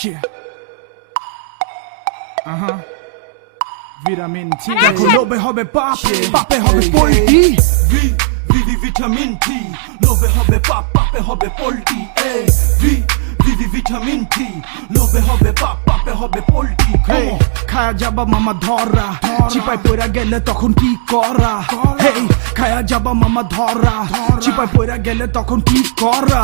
Yeah. Vitamin T. লোভে হবে পাপে, পাপে হবে পোল্ট্রি। ভিটামিন টি লোভে হবে পাপ, পাপে হবে পোল্ট্রি। ভিটামিন টি লোভে হবে পাপ, পাপে হবে পোল্ট্রি। Hey, খায়া যাবা মামা ধরা, চিপাই পইরা গেলে তখন কি করা? Hey, খায়া যাবা মামা ধরা, চিপাই পইরা গেলে তখন কি করা?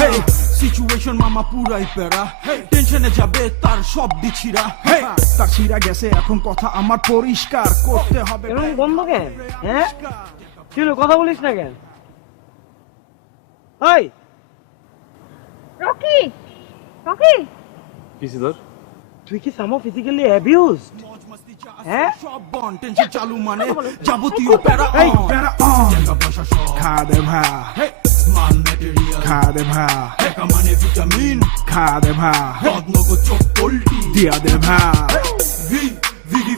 Hey, সিচুয়েশন মামা পুরাই প্যারা, টেনশনে যাবে তার সব দিছিরা। Hey, তার ছিঁড়া গেছে এখন কথা আমার পরিষ্কার করতে হবে। এরকম বন্ধ কেন? হ্যাঁ ছিল কথা বলিস না কেন? ওই রকি রকি কিসি তোর? তুই কি সামো ফিজিক্যালি অ্যাবিউজড? হ্যাঁ সব বন টেনশন চালু মানে যাবতীয় প্যারা এই প্যারা on। টাকা পয়সা সব খা দে ভা, মান ম্যাটেরিয়াল খা দে ভা, টাকা মানে ভিটামিন খা দে ভা, রত্নগো চোখ পোল্ট্রি। দিয়া দে ভা।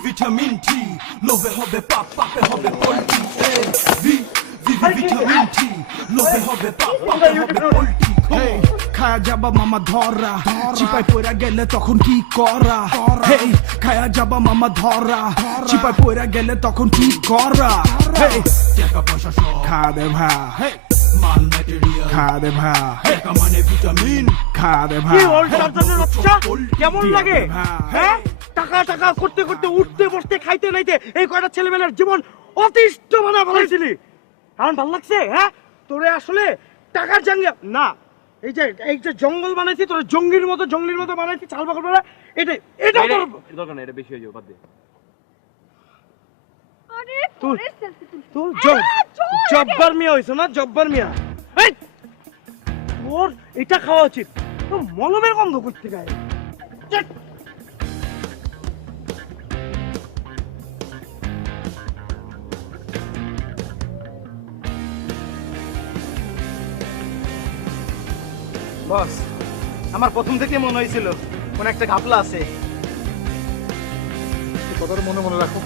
ভিটামিন টি লোভে হবে পাপ, পাপে হবে পোল্ট্রি। ভিটামিন টি লোভে হবে পাপ, পাপে হবে পোল্ট্রি। Hey, খায়া যাবা মামা ধরা, চিপাই পইরা গেলে তখন কি করা? Hey, খায়া যাবা মামা ধরা, চিপাই পইরা গেলে তখন কি করা? Hey, টাকা পয়সা সব খা দে ভা, মান ম্যাটেরিয়াল খা দে ভা, টাকা মানে ভিটামিন খা দে ভা। কি ওর সন্তানের বাচ্চা কেমন দিয়া লাগে? দে ভা। হ্যাঁ টাকা টাকা করতে করতে উঠতে বসতে খাইতে নাইতে এই কয়টা ছেলেমেয়ের জীবন অতিষ্ঠ বানা বলেছিলি। কারণ ভাল লাগছে? হ্যাঁ তোরে আসলে টাকার জাঙ্গিয়া না, এই যে জঙ্গল বানাইছি তোরে জঙ্গির মতো বানাইছি, চাল বাকর বানা এটা এটা তোর দরকার নেই, এটা বেশি হয়ে যাবে, বাদ দে। আরে তোর- ফোনের সেলফি তুলছি। তোর চল জব্বার মিয়া হইছো না, জব্বার মিয়া। এই তোর এটা খাওয়া উচিত, তো মলমের গন্ধ করতে গায়ে। বস আমার প্রথম থেকে মনে হয়েছিল কোন একটা ঘাপলা আছে। কথাটা মনে মনে রাখো।